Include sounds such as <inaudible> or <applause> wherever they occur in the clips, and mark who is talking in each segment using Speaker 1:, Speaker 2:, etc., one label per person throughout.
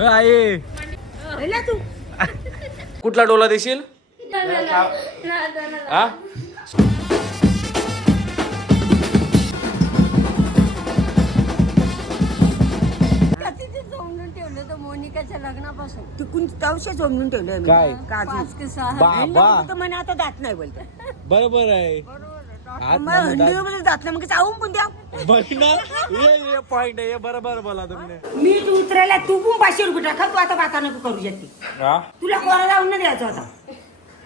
Speaker 1: आई.
Speaker 2: तू.
Speaker 1: कुठला डोला देशील? हा?
Speaker 2: झोमून ठेवलं तर मोनिकाच्या लग्नापासून. तिकून तवशे झोमून ठेवलं.
Speaker 1: काय?
Speaker 2: काजू. म्हणे आता दात नाही बोलत.
Speaker 1: बरोबर आहे. हात
Speaker 2: मग
Speaker 1: नाही म्हणतात.
Speaker 2: हंडीमध्ये दात नाही मग चावून पण द्या.
Speaker 1: बघ ना पॉइंट आहे बरोबर बोला तुम्ही.
Speaker 2: मी तू उतरायला तू पण पाचशे रुपये टाका तू आता बाता नको करू शकते.
Speaker 1: हा?
Speaker 2: तुला कोरा जाऊन नाही द्यायचा होता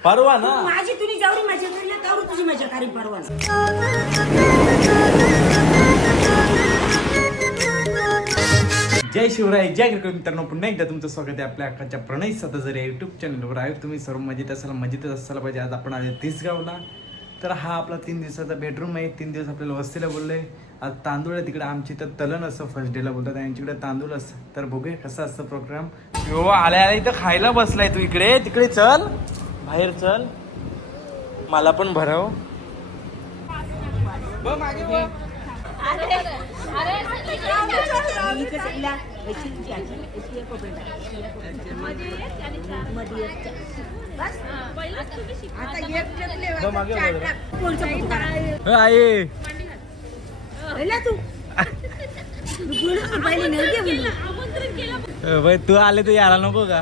Speaker 1: परवा ना.
Speaker 2: माझी तुझी मजा करी ना तेवढी तुझी मजा करी परवा नाही.
Speaker 1: जय शिवराय जय क्रिकेट मित्रांनो. पुन्हा एकदा तुमचं स्वागत आहे आपल्या अक्काच्या प्रणय सतजर या युट्यूब चॅनलवर आहे तुम्ही सर्व मजेत असाल मजेतच असायला पाहिजे. आज आपण आले तिसगावला. तर हा आपला तीन दिवसाचा बेडरूम आहे. तीन दिवस आपल्याला वस्तीला बोलले आज तांदूळ आहे. तिकडे आमची तर तलन असं फर्स्ट डेला बोलतात. यांच्याकडे तांदूळ असतं तर बघूया कसं असतं प्रोग्राम यो आल्या आल्या इथं खायला बसलाय तू इकडे. तिकडे चल. बाहेर चल. मला पण भरव. बघ मागे आई.
Speaker 2: तू तू
Speaker 1: तू आले तर यायला नको का?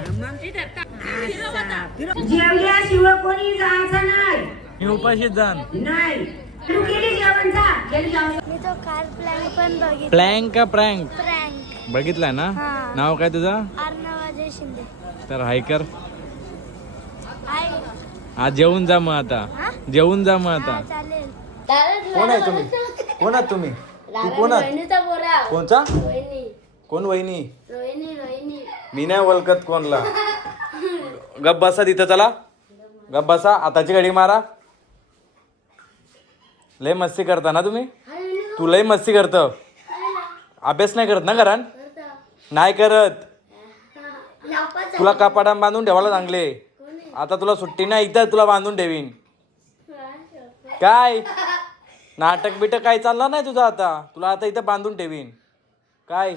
Speaker 2: जेवल्याशिवाय कोणी जायचं नाही.
Speaker 1: मी उपाशीच जाण
Speaker 2: नाही.
Speaker 3: मी तो कार प्लॅन पण बघितला.
Speaker 1: प्लँक का प्रँक
Speaker 3: प्रँक
Speaker 1: बघितलाय ना?
Speaker 3: हा.
Speaker 1: नाव काय तुझं?
Speaker 3: अर्णव अजय शिंदे.
Speaker 1: तर हायकर. आज जेवून जा मग आता.
Speaker 3: हा?
Speaker 1: जेवून जा मग
Speaker 3: हा
Speaker 1: आता.
Speaker 3: चालेल.
Speaker 1: कोण आहे तुम्ही? कोण आहात तुम्ही? तू कोण आहात? कोणचा? कोण वहिनी? मी नाही ओळखत कोणला. गप बसा तिथं चला. गप बसा आताची घडी मारा. लय मस्ती करता ना तुम्ही? तू लय मस्ती करत. अभ्यास नाही करत ना घरान नाही करत. तुला कपाडा बांधून ठेवायला चांगले आता तुला सुट्टी नाही इथं तुला बांधून ठेवीन. काय? नाटक बिटक काय चाललं नाही तुझं आता? तुला आता इथं बांधून ठेवीन. काय?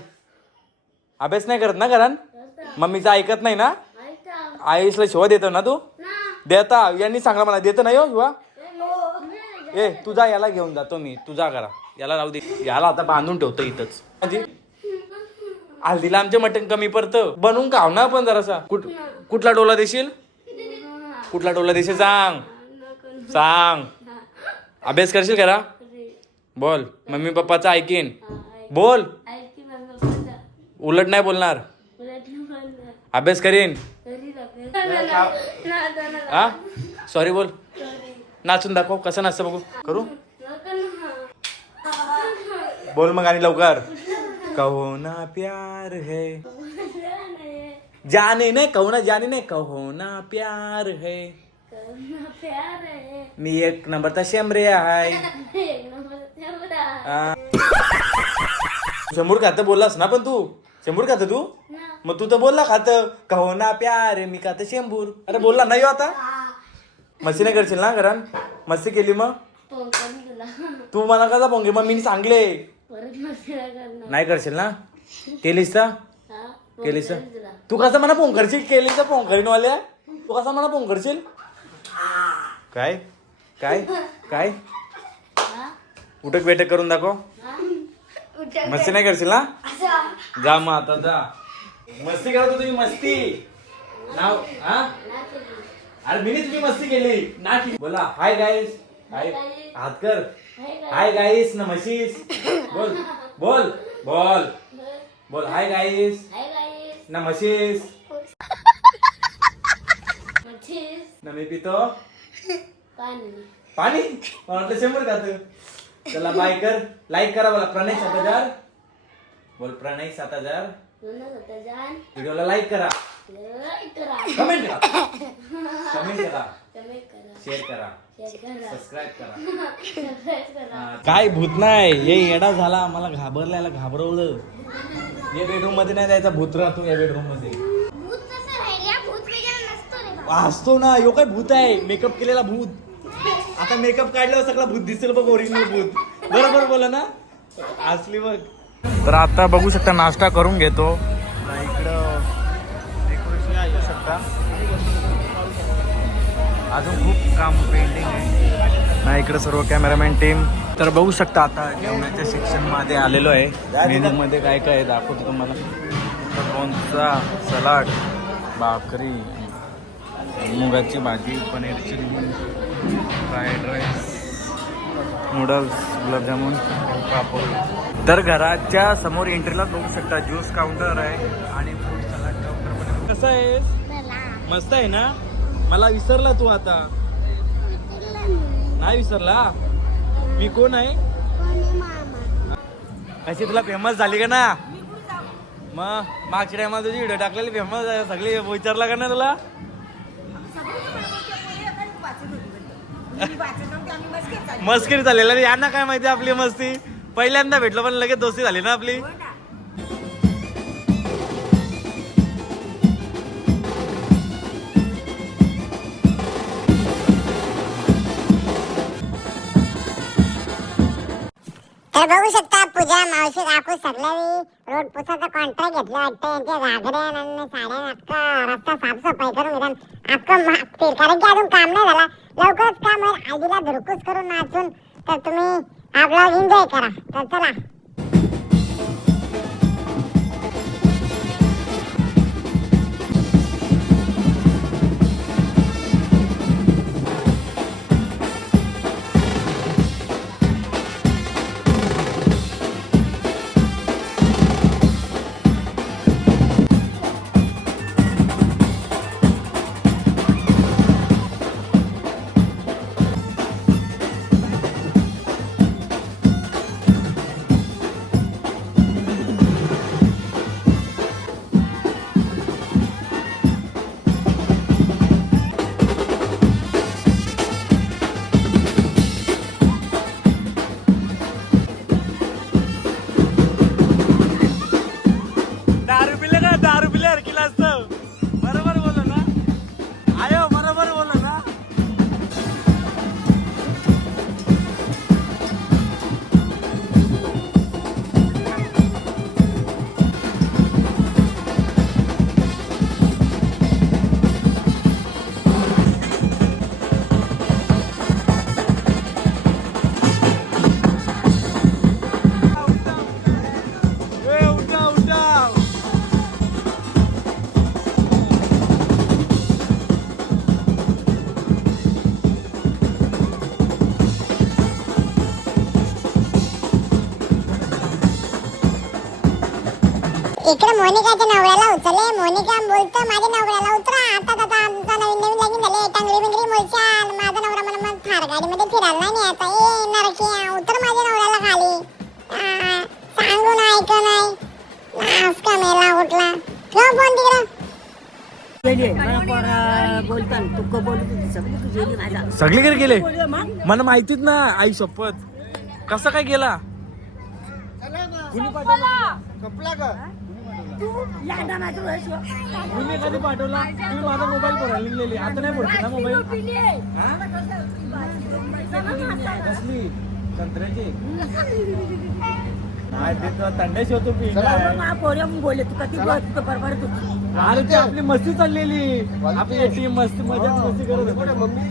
Speaker 1: अभ्यास नाही करत ना घरान मम्मीचं ऐकत नाही ना? आईसला शिवा देतो ना तू? देता. यांनी सांगा मला देतं नाही हो शिवा ए तुझा याला घेऊन जातो मी. तुझा करा याला राहू दे. याला आता बांधून ठेवतो इथंच. म्हणजे हल्दीला आमचे मटण कमी पडतं. बनवून खाव ना पण जरासा. कुठ कुठला डोला देशील? कुठला डोला देशील? सांग. सांग. अभ्यास करशील करा बोल. मम्मी पप्पाचा ऐकीन. बोल. उलट नाही बोलणार. अभ्यास करीन. हा? सॉरी बोल. नाचून दाखव कसं नाचतं बघू. करू? <laughs> बोल मग आणि लवकर. कहो ना प्यार है. जाने नाही कहो ना जाने नाही कहो ना प्यार है. मी एक नंबरचा शेमरे आहे. शंभूर खात बोललास ना पण तू? शंभूर खात तू? मग तू तर बोलला खात. कहो ना प्यार मी खात शेंबूर अरे बोलला नाही हो आता. मस्ती नाही करशील ना घरात? मस्ती केली मग? तू मला कसा पोंगे मग मी सांगले. नाही करशील ना? केलीस तर? केलीस तर? तू कसं मला फोन करशील? केलीस तर फोन करीन वाल्या तू कसा मला फोन करशील? काय? काय? काय? उठक बेटक करून दाखव. मस्ती नाही करशील ना? जा मग आता जा. मस्ती करत होती तुम्ही मस्ती. नाव हा? अरे मी तुझी मस्ती केली. ना की बोला हाय गाईस हाय हात कर. हाय गाईस नमशीस बोल. बोल. बोल. बोल. हाय गाईस नमशीस नमी पितो. पाणी. वाटलं शंभर खात. चला बाय कर. लाईक करा बोला. प्रणय सात हजार बोल प्रणय सात हजार. व्हिडिओला लाईक करा. कमेंट करा. कमेंट करा. शेअर करा. सबस्क्राईब करा. काय भूत नाही. हे येडा झाला. मला घाबरल्याला घाबरवलं. या बेडरूममध्ये नाही जायचा भूत राहतो या
Speaker 3: बेडरूममध्ये.
Speaker 1: असतो ना. यो काय भूत आहे? मेकअप केलेला भूत. आता मेकअप काढल्यावर सगळा भूत दिसेल बघ ओरिजिनल भूत. बरोबर बोला ना? <laughs> असली बघ. तर आता बघू शकता नाश्ता करून घेतो. इकडं शकता. अजून खूप काम पेंडिंग आहे. ना इकडे सर्व कॅमेरामॅन टीम तर बघू शकता आता जेवणाच्या सेक्शनमध्ये आलेलो आहे. मेनू मध्ये काय काय दाखवतो तुम्हाला. लोणचा सलाड भाकरी मुगाची भाजी paneer chilli fried rice noodles gulab jamun papad. तर घराच्या समोर एंट्रीला बघू शकता ज्यूस काउंटर आहे आणि फ्रूट सलाड काउंटर पण. कसं आहे
Speaker 3: मला
Speaker 1: मस्त आहे ना? मला विसरला तू आता. नाही विसरला? मी कोण आहे?
Speaker 3: कोणी मामा?
Speaker 1: कशी तुला फेमस झाली का ना? मग मागच्या टायमाला तुझी व्हिडिओ टाकलेली फेमस आहे. सगळी विचारला का ना तुला? मस्करी झालेला. रे यांना काय माहिती आपली मस्ती? पहिल्यांदा भेटलो पण लगेच दोस्ती झाली ना आपली?
Speaker 4: तर बघू शकता पूजा मावशी काकू सगळ्यांनी रोड पुसाचा कॉन्ट्रॅक्ट घेतला वाटतं यांच्या घागऱ्या आणि साड्या अख्खा रस्ता साफसफाई करून घेतात अख्खं मागतील कारण की अजून काम नाही झाला. लवकरच काम होईल. आजीला धुरकूस करून नाचून. तर तुम्ही आपला एन्जॉय करा तर चला इकडे मोनिकाच्या नवऱ्याला उचलले. मोनिका बोलतो माझ्या नवऱ्याला उतरा. आता आता आमचा नवीन नवीन लगीन झाले टांगरी बिंगरी मोलशाल माझा नवरा मला मग थार गाडीमध्ये फिरायला नाही न्यायचा. ए नरकी उतर माझ्या नवऱ्याला खाली. आ, सांगून ऐक नाही. नास का मेला उठला. ठेव फोन तिकडं.
Speaker 1: सगळीकडे गेले मला माहितीच ना आई शपथ. कसा काय गेला? कुणी पाठवला?
Speaker 2: तू लांडा.
Speaker 1: कुणी कधी पाठवला. तुम्ही माझा मोबाईल भरायला निघलेली. आता नाही भरते ना मोबाईल कसली? संत्र्याची? नाही ते तर थंड्याशी होतो पी
Speaker 2: मा पोरे मग बोलले तू कधी बोल तू बरोबर तू
Speaker 1: अरे ते आपली मस्ती चाललेली. आपली टीम मस्ती मजा मस्ती करत होती.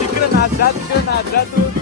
Speaker 1: तिकडे नाच जा तिकडे नाच जा तू.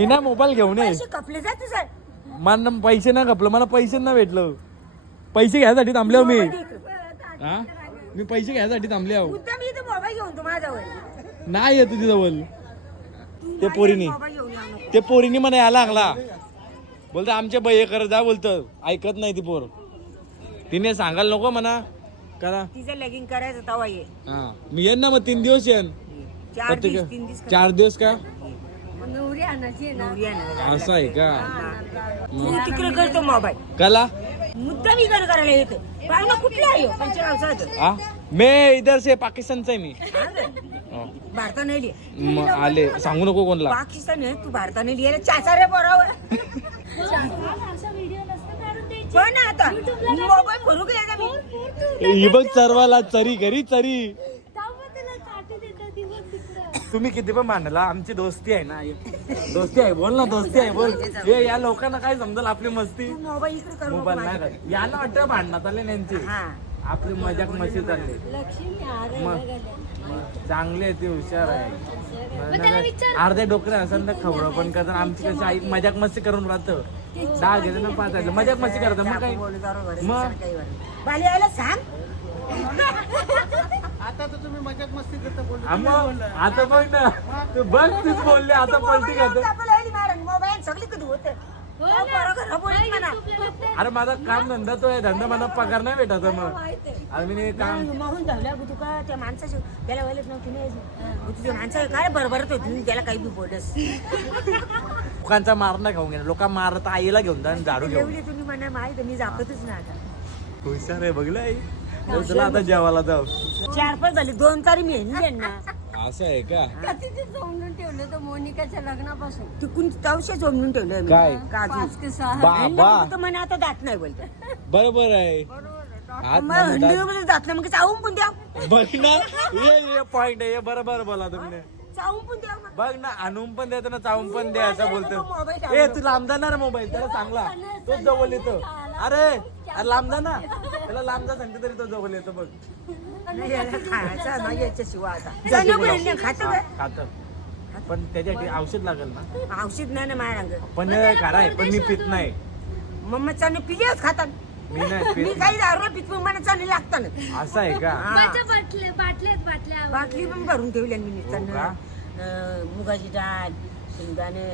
Speaker 1: मी ना मोबाईल घेऊन ये
Speaker 2: पैसे कपले
Speaker 1: मला पैसे ना खपलं. मला पैसे ना भेटलं. पैसे घ्यायसाठी थांबले हो मी. हा मी पैसे घ्यायसाठी थांबले आहो.
Speaker 2: मुद्दा मी इथे मोबाईल घेऊन तू माझ्यावर.
Speaker 1: नाही आहे तुझी जवळ
Speaker 2: तू
Speaker 1: पोरीनी.
Speaker 2: मोबाईल घेऊन येऊ नको.
Speaker 1: ते पोरीने मला यायला लागला. बोलतो आमच्या बये कर जा बोलतं. ऐकत नाही ती पोर. तिने सांगायला नको म्हणा. करा.
Speaker 2: तिचं लगीन करायचं तवा ये.
Speaker 1: हा. मी येईन ना मग तीन दिवस येईन.
Speaker 2: चार
Speaker 1: प्रत्येक-
Speaker 2: दिवस तीन दिवस
Speaker 1: चार दिवस का?
Speaker 2: नवरी आणायला
Speaker 1: असं आहे का?
Speaker 2: तू तिकडे करतो मोबाईल.
Speaker 1: कला?
Speaker 2: मुद्दा मी कर करायला येतो पाहुणा कुठला आहे हो? पंचगावचा
Speaker 1: हा? मैं इधर से पाकिस्तानचा आहे मी. हो.
Speaker 2: भारताने लिहि
Speaker 1: आले. सांगू नको कोणला.
Speaker 2: पाकिस्तान आहे. तू भारताने लिहायला चाचा रे बरोबर पण आता. मोबाईल भरू गेला का मी?
Speaker 1: ही बघ चरवाला चरी घरी चरी. तुम्ही किती पण मांडला आमची दोस्ती आहे ना दोस्ती आहे बोल ना दोस्ती आहे बोल. हे या लोकांना काय समजेल आपली मस्ती?
Speaker 2: मोबाईल इकडे कर
Speaker 1: मोबाईल नाही याला वाटतं भांडणात आले त्यांची
Speaker 2: हा.
Speaker 1: आपली मजाक मस्ती चालली. मग मग चांगले आहे ते हुशार आहे. अर्धे डोकरे असेल तर खबरं पण करतात. आमची कशी आई मजाक मस्ती करून राहतं. दहा घेते ना पाच आहे मजाक मस्ती करतात. मग काय?
Speaker 2: बोलू <laughs> जरा बरं.
Speaker 1: मग
Speaker 2: काही बरं. बाली यायला सांग
Speaker 1: हा मग, आता बघ ना तू बघ तूच बोलले आता पलटी खात
Speaker 2: मोबाईल सगळी कधी होत? बरोबर म्हणा.
Speaker 1: अरे माझा काम धंदा तो आहे धंदा मला पगार नाही भेटत मग. आणि मी काम
Speaker 2: माहून धावल्या तू का त्या माणसाची त्याला वेळेत नव्हती नाही तुझ्या माणसा काय बरोबरच होती? त्याला काही बी बोलस.
Speaker 1: लोकांचा मार नाही खाऊन गेला. लोक मारत आईला घेऊन जा आणि झाडू घेऊन.
Speaker 2: एवढी तुम्ही म्हणा माहीत मी जापतच ना आता.
Speaker 1: हुशार आहे बघलं आई तर चला आता जेवायला जाऊ.
Speaker 2: चार पाच झाले दोन तारी मी हेनली ना
Speaker 1: असं आहे का?
Speaker 3: समजून ठेवलं तर मोनिकाच्या लग्नापासून?
Speaker 2: तिकून तवशे जमून ठेवले
Speaker 1: काय?
Speaker 2: काजू.
Speaker 1: बाबा.
Speaker 2: म्हणे आता दात नाही बोलते
Speaker 1: बरोबर आहे. हात
Speaker 2: मग
Speaker 1: म्हणतात.
Speaker 2: हंडीमध्ये दात नाही मग चावून पण द्या
Speaker 1: बघ ना ये ये पॉइंट आहे हे बरोबर बोला तुम्ही.
Speaker 2: चावून पण द्या मग.
Speaker 1: बघ ना आणून पण द्यायचं ना चावून पण द्या असं बोलतो. ए तू लांब जाणार मोबाईल त्याला चांगला. तो जवळ येतो. अरे अरे लांब जा ना. त्याला लांब जा सांगते तरी तो जवळ येतो बघ.
Speaker 2: नाही याला खायचा याच्याशिवाय आता खातं
Speaker 1: खात. पण त्याच्यासाठी औषध लागेल ना.
Speaker 2: औषध नाही ना माझ्या अंग
Speaker 1: पण खरा आहे पण मी पित नाही.
Speaker 2: मम्मा चाने पिलेच खातात.
Speaker 1: मी नाही
Speaker 2: मी
Speaker 1: पित
Speaker 2: काही दारू पित मला चाने लागतं ना.
Speaker 1: असं आहे का?
Speaker 3: बाटल्या बाटल्या बाटल्यात बाटल्या
Speaker 2: बाटली पण भरून ठेवली मी
Speaker 1: हो?
Speaker 2: मुगाची डाळ शेंगदाणे.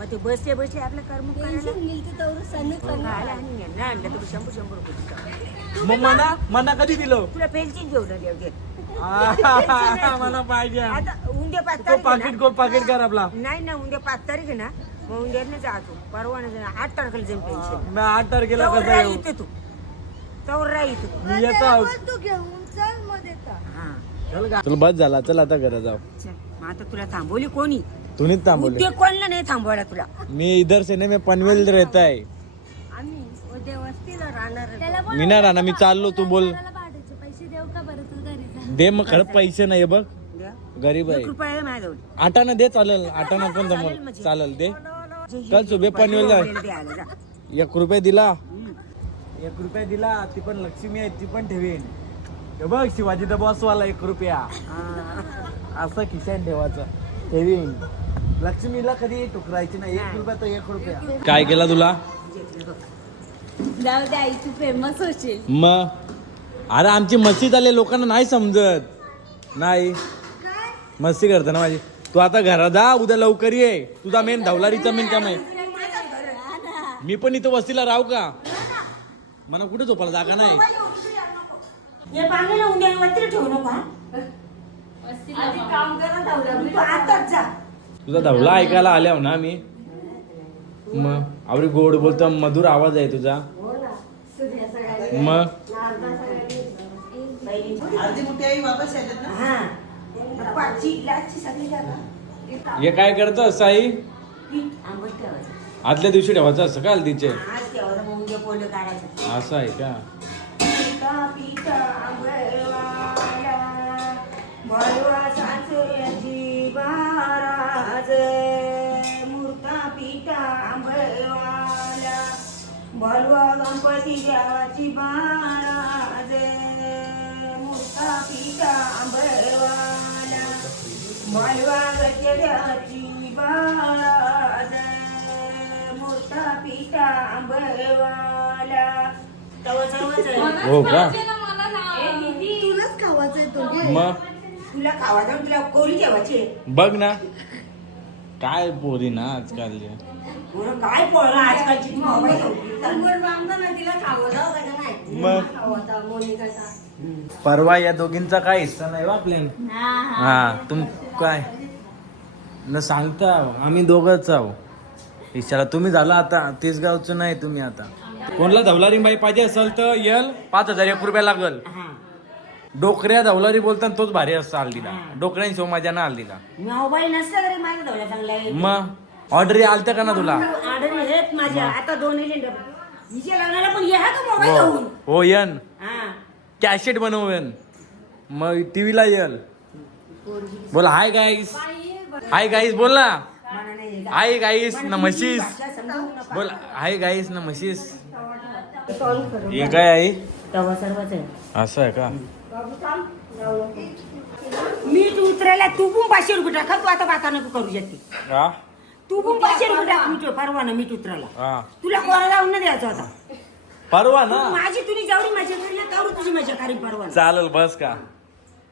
Speaker 2: मग ते बसले बसले आपलं कर्म करायला.
Speaker 3: मिळते तेवढं सण
Speaker 2: खायला आणि नाही आणलं तर शंभर शंभर रुपये देतो.
Speaker 1: मग मना मना कधी दिलं?
Speaker 2: तुला देवते
Speaker 1: आ, मला पाहिजे.
Speaker 2: आता उद्या पाच
Speaker 1: तो
Speaker 2: तारीख आहे
Speaker 1: पाकिट
Speaker 2: ना?
Speaker 1: गोल पाकिट कर आपला.
Speaker 2: नाही ना उद्या पाच तारीख आहे ना? मग उद्या नाही जातो परवा नाही जाणार. आठ तारखेला जाईल पेन्शन
Speaker 1: मी आठ तारखेला
Speaker 2: तवर
Speaker 1: कसं
Speaker 2: राही
Speaker 1: येऊ?
Speaker 2: इथे तू. तवर राही इथे तू.
Speaker 1: मी येतो. आहोत.
Speaker 3: तू घेऊन. चल मग देता.
Speaker 2: हा.
Speaker 1: चल बस झाला. चल आता घरा जाऊ.
Speaker 2: चल मग आता तुला थांबवली कोणी?
Speaker 1: तुम्हीच थांबवले.
Speaker 2: उद्योग कोणला नाही थांबवायला तुला?
Speaker 1: मी इधर से नहीं मैं पनवेल रहता है
Speaker 3: आम्ही उद्या वस्तीला राहणार त्याला
Speaker 1: मी नाही राहणार मी चाललो तू बोल.
Speaker 3: मला भाड्याचे पैसे देऊ का बरं तू घरी जा.
Speaker 1: दे मग खरं पैसे नाही बघ. गरीब आहे.
Speaker 2: रुपया आहे माझ्याजवळ.
Speaker 1: आटाना दे चालेल. आटाना पण जमल.
Speaker 2: म्हणजे.
Speaker 1: चालेल दे. चल सुबे पनवेल जा. एक रुपया दिला. एक रुपया दिला ती पण लक्ष्मी आहे ती पण ठेवीन. हे बघ शिवाजी द बॉस वाला एक रुपया.
Speaker 2: हा.
Speaker 1: असं खिशान ठेवायचं. ठेवीन. लक्ष्मीला कधी टुकरायची नाही. एक रुपया तर एक रुपया. काय केला तुला?
Speaker 3: जाऊ दे आई तू फेमस होशील.
Speaker 1: मग अरे आमची मस्ती झाली लोकांना नाही समजत. नाही. मस्ती करते ना माझी. तू आता घरात जा उद्या लवकर ये. तुझा मेन धवलारीचा मेन काम आहे. मी पण इथं वस्तीला राहू का? मला कुठे झोपायला जागा नाही.
Speaker 2: हे उद्या ठेवू नका तू आताच जा.
Speaker 1: तुझा धवला ऐकायला आल्या ना मी? मग आवडी गोड बोलतो मधुर आवाज आहे तुझा. मग
Speaker 2: हे
Speaker 1: काय करत साई? आदल्या दिवशी ठेवायचं असं का तिचे असं आहे का?
Speaker 2: पिता महाराज मूर्ता पिता आंबेवाला बलवा गणपती देवाची महाराज मूर्ता पिता आंबेवाला बलवा गणपती देवाची महाराज मूर्ता पिता आंबेवाला तवा.
Speaker 1: हो का?
Speaker 3: तुलाच खावायचंय तो घे.
Speaker 1: मग?
Speaker 2: तुला खावा जाऊन तुला कोरी जेवायची
Speaker 1: बघ ना. काय पोरी ना आजकाल
Speaker 2: पोरं काय पोरं आजकालची मोबाईल
Speaker 1: मग परवा या दोघींचा काय हिस्सा नाही बा आपल्या हा तुम काय? न सांगता आम्ही दोघंच आहो. इशारा तुम्ही झाला आता तीस गावचं नाही तुम्ही आता. कोणला धवलारी बाई पाहिजे असेल तर यल पाच हजार एक रुपया लागल.
Speaker 2: हा.
Speaker 1: डोकऱ्या धवलारी बोलताना तोच भारी असतो हल्दीला डोकऱ्यान शिवमाजा ना हल्दीला
Speaker 2: मोबाईल नसला तरी चांगला आहे
Speaker 1: मग? ऑर्डर आलत्या का ना तुला?
Speaker 2: ऑर्डर हेच माझ्या. आता दोन सिलेंडर हिच्या लग्नाला पण ये हा का मोबाईल
Speaker 1: हो.
Speaker 2: घेऊन
Speaker 1: हो यन.
Speaker 2: हा.
Speaker 1: कॅसेट बनवून मग टीव्हीला यल. बोल हाय गाईस हाय गाईस बोल ना. हाय गाईस ना म्हशीस. बोल हाय गाईस ना म्हशीस हे काय आहे. असं आहे का?
Speaker 2: मीठ उतरायला तू पण पाचशे रुपये टाका. तू आता बाता नको करू शकते.
Speaker 1: हा?
Speaker 2: तू पण पाचशे रुपये टाक मीठ परवाना मीठ उतरायला.
Speaker 1: हा.
Speaker 2: तुला कोरा जाऊन नाही द्यायचा होता
Speaker 1: परवा ना?
Speaker 2: माझी तुझी जेवढी मजा करी तेवढी तुझी मजा करी परवाना
Speaker 1: चालेल बस का?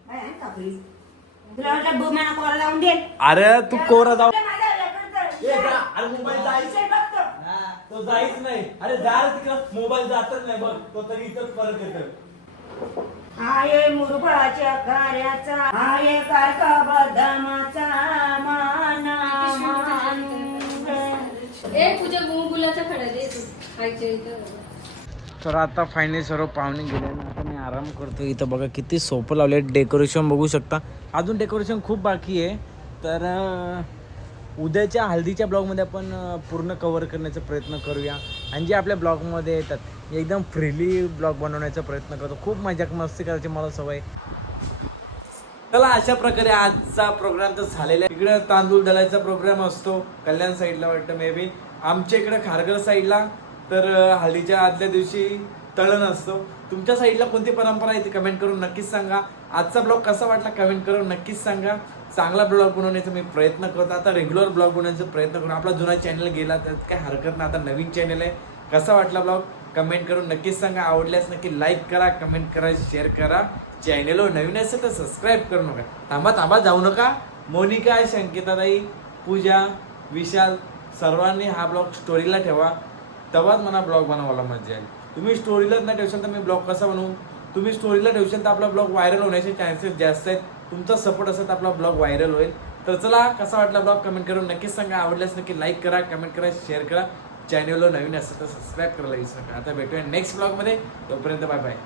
Speaker 2: तुला वाटलं बो मला कोरा
Speaker 1: अरे तू कोरा जाऊ
Speaker 2: माझ्या
Speaker 1: अरे मोबाईल. तो. जाईच नाही. अरे जा तिकडं. मोबाईल जातच नाही बघ. तो तरी इथंच परत येतो
Speaker 2: आहे मुरबाच्या कार्याचा आहे कारका बदामाचा माना.
Speaker 3: ए तुझ्या गुळगुलाचा खडा दे तू. इथं.
Speaker 1: तर आता फायनली सर्व पाहुणे गेले आता मी आराम करतो इथं. बघा किती सोपं लावले डेकोरेशन बघू शकता. अजून डेकोरेशन खूप बाकी आहे. तर उद्याच्या हल्दीच्या ब्लॉगमध्ये आपण पूर्ण कवर करण्याचा प्रयत्न करूया. आणि जे आपल्या ब्लॉगमध्ये येतात एकदम फ्रीली ब्लॉग बनवण्याचा प्रयत्न करतो. खूप मजा मस्ती करायची मला सवय. चला अशा प्रकारे आजचा प्रोग्राम तर झालेला आहे. इकडे तांदूळ दलायचा प्रोग्राम असतो कल्याण साईडला वाटतं मे बी आमच्या इकडे खारघर साईडला तर हळदीच्या आदल्या दिवशी तळण असतो. तुमच्या साईडला कोणती परंपरा आहे ती कमेंट करून नक्कीच सांगा. आजचा ब्लॉग कसा वाटला कमेंट करून नक्कीच सांगा. चांगला ब्लॉग बनवण्याचा मी प्रयत्न करतो. आता रेग्युलर ब्लॉग बनवण्याचा प्रयत्न करून आपला जुना चॅनल गेला तर काय हरकत नाही. आता नवीन चॅनल आहे. कसा वाटला ब्लॉग? कमेंट करून नक्कीच सांगा. आवडल्यास नक्की लाईक करा कमेंट करा शेअर करा. चॅनलवर नवीन असेल तर सबस्क्राईब करू नका. थांबा थांबा जाऊ नका. मोनिका संकेताताई पूजा विशाल सर्वांनी हा ब्लॉग स्टोरीला ठेवा. तेव्हाच मला ब्लॉग बनवायला मजा येईल. तुम्ही स्टोरीलाच नाही ठेवशाल तर मी ब्लॉग कसा बनवू? तुम्ही स्टोरीला ठेवशाल तर आपला ब्लॉग व्हायरल होण्याचे चान्सेस जास्त आहेत. तुमचा सपोर्ट असेल तर आपला ब्लॉग व्हायरल होईल. तर चला कसा वाटला ब्लॉग कमेंट करून नक्कीच सांगा. आवडल्यास नक्की लाईक करा कमेंट करा शेअर करा. चॅनलवर नवीन असेल तर सबस्क्राईब करायला विसरू नका. आता भेटूया नेक्स्ट ब्लॉगमध्ये तोपर्यंत बाय बाय